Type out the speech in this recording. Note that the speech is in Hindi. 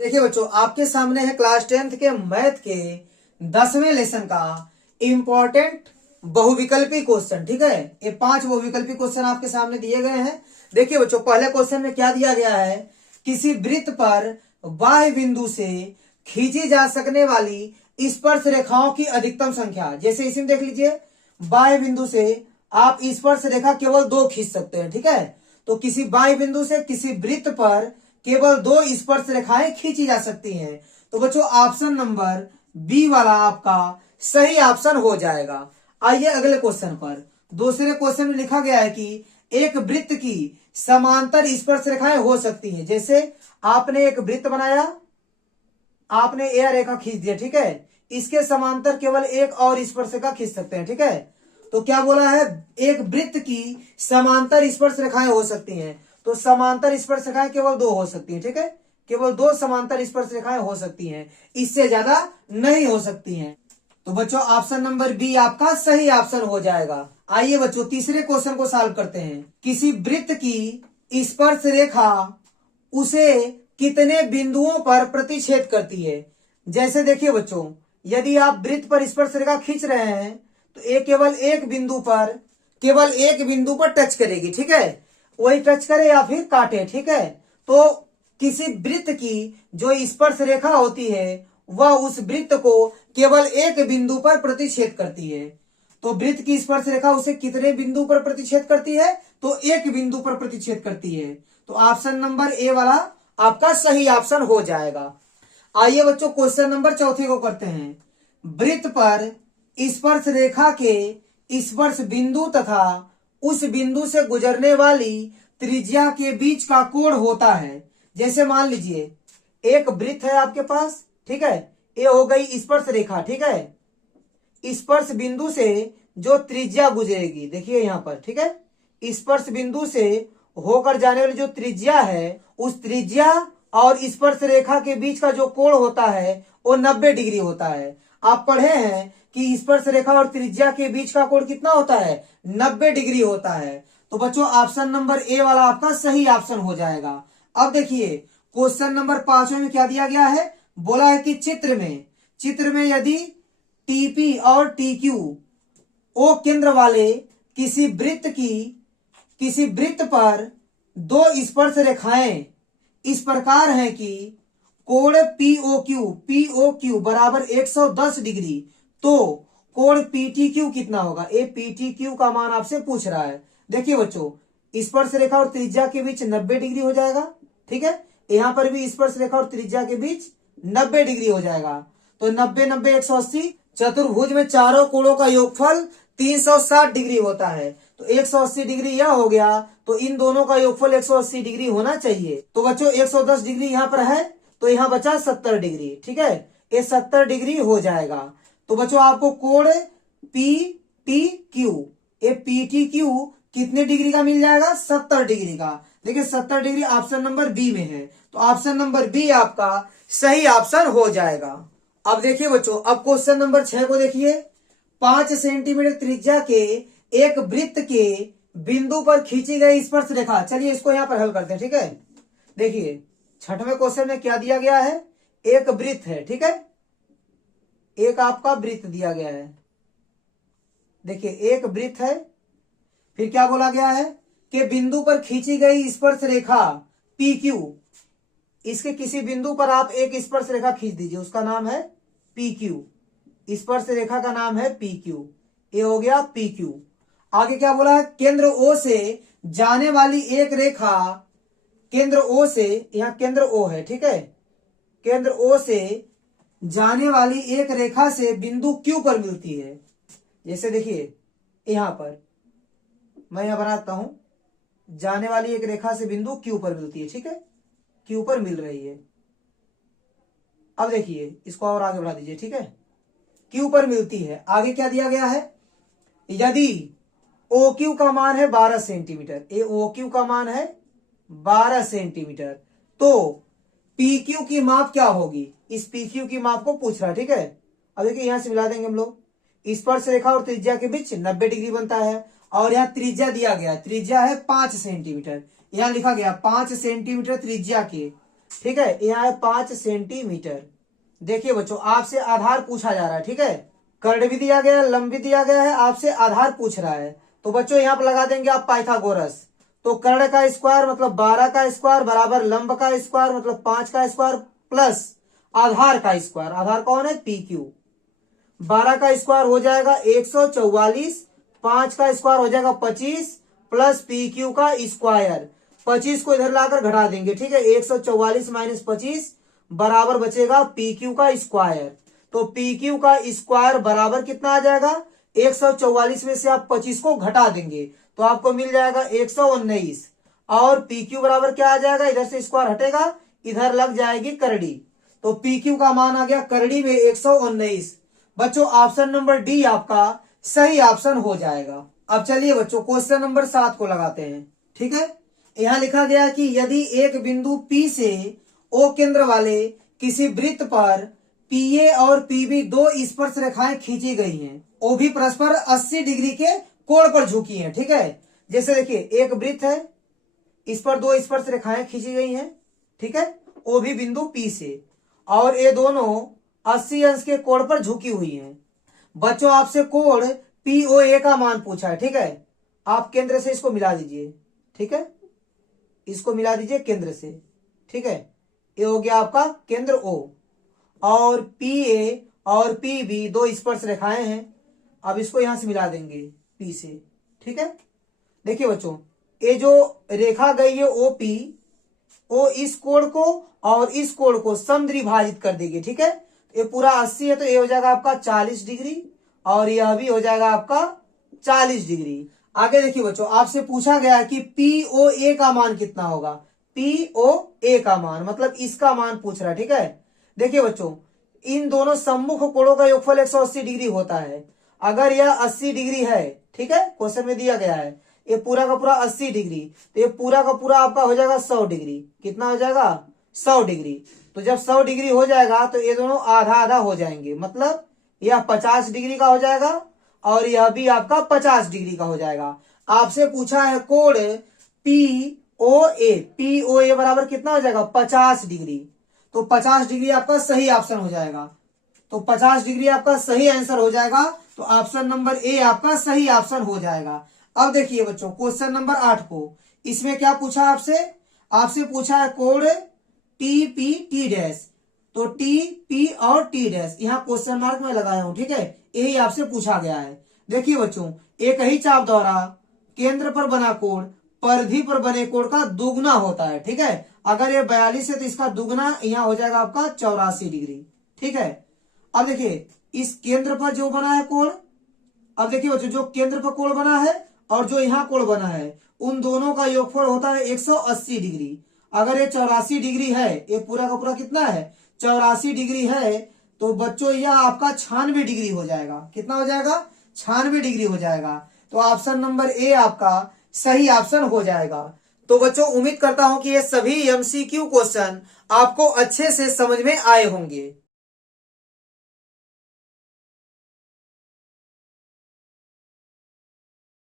देखिए बच्चों, आपके सामने है क्लास 10th के मैथ के 10वें लेसन का इंपॉर्टेंट बहुविकल्पी क्वेश्चन। ठीक है, ये 5 बहुविकल्पी क्वेश्चन आपके सामने दिए गए हैं। देखिए बच्चों, पहले क्वेश्चन में क्या दिया गया है, किसी वृत्त पर बाह्य बिंदु से खींची जा सकने वाली स्पर्श रेखाओं की अधिकतम संख्या। जैसे इसमें देख लीजिए, बाह्य बिंदु से आप स्पर्श रेखा केवल 2 खींच सकते हैं। ठीक है, तो किसी बाह्य बिंदु से किसी वृत्त पर केवल 2 स्पर्श रेखाएं खींची जा सकती हैं। तो बच्चों, ऑप्शन नंबर बी वाला आपका सही ऑप्शन हो जाएगा। आइए अगले क्वेश्चन पर। दूसरे क्वेश्चन में लिखा गया है कि एक वृत्त की समांतर स्पर्श रेखाएं हो सकती हैं। जैसे आपने एक वृत्त बनाया, आपने यह रेखा खींच दिया। ठीक है, इसके समांतर केवल एक और स्पर्श रेखा खींच सकते हैं। ठीक है, तो क्या बोला है, एक वृत्त की समांतर स्पर्श रेखाएं हो सकती हैं। तो समांतर स्पर्श रेखाएं केवल 2 हो सकती हैं। ठीक है, केवल 2 समांतर स्पर्श रेखाएं हो सकती हैं, इससे ज्यादा नहीं हो सकती हैं। तो बच्चों, ऑप्शन नंबर बी आपका सही ऑप्शन हो जाएगा। आइए बच्चों, तीसरे क्वेश्चन को सॉल्व करते हैं। किसी वृत्त की स्पर्श रेखा उसे कितने बिंदुओं पर प्रतिच्छेद करती है। जैसे देखिए बच्चों, यदि आप वृत्त पर स्पर्श रेखा खींच रहे हैं तो ये केवल एक बिंदु पर टच करेगी। ठीक है, वही टच करे या फिर काटे। ठीक है, तो किसी वृत्त की जो स्पर्श रेखा होती है वह उस वृत्त को केवल एक बिंदु पर प्रतिच्छेद करती है। तो वृत्त की स्पर्श रेखा उसे कितने बिंदु पर प्रतिच्छेद करती है, तो एक बिंदु पर प्रतिच्छेद करती है। तो ऑप्शन नंबर ए वाला आपका सही ऑप्शन हो जाएगा। आइए बच्चों, क्वेश्चन नंबर चौथे को करते हैं। वृत्त पर स्पर्श रेखा के स्पर्श बिंदु तथा उस बिंदु से गुजरने वाली त्रिज्या के बीच का कोण होता है। जैसे मान लीजिए एक वृत्त है आपके पास। ठीक है, ये हो गई स्पर्श रेखा। ठीक है, स्पर्श बिंदु से जो त्रिज्या गुजरेगी, देखिए यहां पर। ठीक है, स्पर्श बिंदु से होकर जाने वाली जो त्रिज्या है, उस त्रिज्या और स्पर्श रेखा के बीच का जो कोण होता है वो 90 डिग्री होता है। आप पढ़े हैं कि स्पर्श रेखा और त्रिज्या के बीच का कोण कितना होता है, 90 डिग्री होता है। तो बच्चों, ऑप्शन नंबर ए वाला आपका सही ऑप्शन हो जाएगा। अब देखिए क्वेश्चन नंबर 5 में क्या दिया गया है, बोला है कि चित्र में यदि टीपी और टीक्यू ओ केंद्र वाले किसी वृत्त पर 2 स्पर्श रेखाएं इस प्रकार हैं कि कोण पीओक्यू बराबर 110 डिग्री, तो कोण पीटीक्यू कितना होगा। ये पीटीक्यू का मान आपसे पूछ रहा है। देखिए बच्चों, स्पर्श रेखा और त्रिज्या के बीच 90 डिग्री हो जाएगा। ठीक है, यहां पर भी स्पर्श रेखा और त्रिज्या के बीच 90 डिग्री हो जाएगा। तो 90 90 180, चतुर्भुज में चारों कोणों का योगफल 360 डिग्री होता है। तो 180 डिग्री यह हो गया, तो इन दोनों का योगफल 180 डिग्री होना चाहिए। तो बच्चों 110 डिग्री यहां पर है, तो यहां बचा 70 डिग्री। ठीक है, ये 70 डिग्री हो जाएगा। तो बच्चों आपको कोण पी टी क्यू, ये पी टी क्यू कितने डिग्री का मिल जाएगा, 70 डिग्री का। देखिए 70 डिग्री ऑप्शन नंबर बी में है, तो ऑप्शन नंबर बी आपका सही ऑप्शन हो जाएगा। अब देखिए बच्चों, अब क्वेश्चन नंबर 6 को देखिए। 5 सेंटीमीटर त्रिज्या के एक वृत्त के बिंदु पर खींची गई स्पर्श रेखा। चलिए इसको यहां पर हल करते हैं। ठीक है, देखिए 6वें क्वेश्चन में क्या दिया गया है, एक वृत्त है। ठीक है, एक आपका वृत्त दिया गया है। देखिए एक वृत्त है, फिर क्या बोला गया है कि बिंदु पर खींची गई स्पर्श रेखा पी क्यू, इसके किसी बिंदु पर आप एक स्पर्श रेखा खींच दीजिए, उसका नाम है पी क्यू। स्पर्श रेखा का नाम है पी क्यू। ये हो गया पी क्यू। आगे क्या बोला है, केंद्र ओ से जाने वाली एक रेखा, केंद्र ओ से, यहां केंद्र ओ है। ठीक है, केंद्र ओ से जाने वाली एक रेखा से बिंदु क्यू पर मिलती है। जैसे देखिए यहां पर मैं यहां बनाता हूं, जाने वाली एक रेखा से बिंदु क्यू पर मिलती है। ठीक है, क्यू पर मिल रही है। अब देखिए इसको और आगे बढ़ा दीजिए। ठीक है, क्यू पर मिलती है। आगे क्या दिया गया है, यदि ओ क्यू का मान है 12 सेंटीमीटर, ये ओ क्यू का मान है 12 सेंटीमीटर, तो पी क्यू की माप क्या होगी, इस पी क्यू की माप को पूछ रहा है। ठीक है, अब देखिए यहां से मिला देंगे हम लोग। स्पर्श रेखा और त्रिज्या के बीच 90 डिग्री बनता है, और यहाँ त्रिज्या दिया गया, त्रिज्या है 5 सेंटीमीटर। यहां लिखा गया 5 सेंटीमीटर त्रिज्या के ठीक है, यहाँ है 5 सेंटीमीटर। देखिए बच्चों, आपसे आधार पूछा जा रहा है, ठीक है, कर्ण भी दिया गया है, लंब भी दिया गया है, आपसे आधार पूछ रहा है। तो बच्चों यहाँ पर लगा देंगे आप पाइथागोरस। तो कर्ण का स्क्वायर मतलब 12 का स्क्वायर बराबर लंब का स्क्वायर मतलब 5 का स्क्वायर प्लस आधार का स्क्वायर। आधार कौन है? P Q. 12 का स्क्वायर हो जाएगा 144, 5 का स्क्वायर हो जाएगा 25 प्लस पी क्यू का स्क्वायर। 25 को इधर लाकर घटा देंगे, ठीक है, 144 माइनस 25 बराबर बचेगा पी क्यू का स्क्वायर। तो पी क्यू का स्क्वायर बराबर कितना आ जाएगा? 144 में से आप 25 को घटा देंगे तो आपको मिल जाएगा 119। और पी क्यू बराबर क्या आ जाएगा? इधर से स्क्वायर हटेगा, इधर लग जाएगी करड़ी। तो पी क्यू का मान आ गया करड़ी में 119। बच्चों ऑप्शन नंबर डी आपका सही ऑप्शन हो जाएगा। अब चलिए बच्चों क्वेश्चन नंबर 7 को लगाते हैं, ठीक है। यहां लिखा गया कि यदि एक बिंदु P से O केंद्र वाले किसी वृत्त पर PA और PB दो स्पर्श रेखाएं खींची गई हैं, वो भी परस्पर 80 डिग्री के कोण पर झुकी हैं, ठीक है। जैसे देखिए एक वृत्त है, इस पर दो स्पर्श रेखाएं खींची गई हैं, ठीक है, वो भी बिंदु P से, और ये दोनों 80 अंश के कोण पर झुकी हुई हैं। बच्चों आपसे कोण POA का मान पूछा है, ठीक है। आप केंद्र से इसको मिला दीजिए, ठीक है, इसको मिला दीजिए केंद्र से, ठीक है। ये हो गया आपका केंद्र O, और PA और PB दो स्पर्श रेखाएं हैं। अब इसको यहां से मिला देंगे P से, ठीक है। देखिए बच्चों, ये जो रेखा गई है OP, वो इस कोण को और इस कोण को समद्विभाजित कर देगी, ठीक है। ये पूरा 80 है तो ये हो जाएगा आपका 40 डिग्री, और यह भी हो जाएगा आपका 40 डिग्री। आगे देखिए बच्चों, आपसे पूछा गया है कि POA का मान कितना होगा। POA का मान मतलब इसका मान पूछ रहा है, ठीक है। देखिए बच्चों, इन दोनों सम्मुख कोणों का योगफल 180 डिग्री होता है। अगर यह 80 डिग्री है, ठीक है, क्वेश्चन में दिया गया है, ये पूरा का पूरा 80 डिग्री, तो ये पूरा का पूरा आपका हो जाएगा 100 डिग्री। कितना हो जाएगा? 100 डिग्री। तो जब 100 डिग्री हो जाएगा तो ये दोनों आधा आधा हो जाएंगे, मतलब यह 50 डिग्री का हो जाएगा और यह भी आपका 50 डिग्री का हो जाएगा। आपसे पूछा है कोण POA, POA बराबर कितना हो जाएगा? 50 डिग्री। तो 50 डिग्री आपका सही ऑप्शन हो जाएगा। तो 50 डिग्री आपका सही आंसर हो जाएगा। तो ऑप्शन नंबर ए आपका सही ऑप्शन हो जाएगा। अब देखिए बच्चों क्वेश्चन नंबर 8 को, इसमें क्या पूछा आपसे? आपसे पूछा है कोण TP डैश। तो TP और T डैश यहाँ क्वेश्चन मार्क में लगाया हूं, ठीक है, यही आपसे पूछा गया है। देखिए बच्चों, एक ही चाप द्वारा केंद्र पर बना कोण परिधि पर बने कोण का दुगना होता है, ठीक है। अगर ये 42 है तो इसका दुगना यहाँ हो जाएगा आपका 84 डिग्री, ठीक है। अब देखिए इस केंद्र पर जो बना है कोण, अब देखिए बच्चों जो केंद्र पर कोण बना है और जो यहाँ कोण बना है, उन दोनों का योगफल होता है 180 डिग्री। अगर ये 84 डिग्री है, ये पूरा का पूरा कितना है? 84 डिग्री है, तो बच्चों यह आपका 96 डिग्री हो जाएगा। कितना हो जाएगा? 96 डिग्री हो जाएगा। तो ऑप्शन नंबर ए आपका सही ऑप्शन हो जाएगा। तो बच्चों उम्मीद करता हूं कि ये सभी MCQ क्वेश्चन आपको अच्छे से समझ में आए होंगे।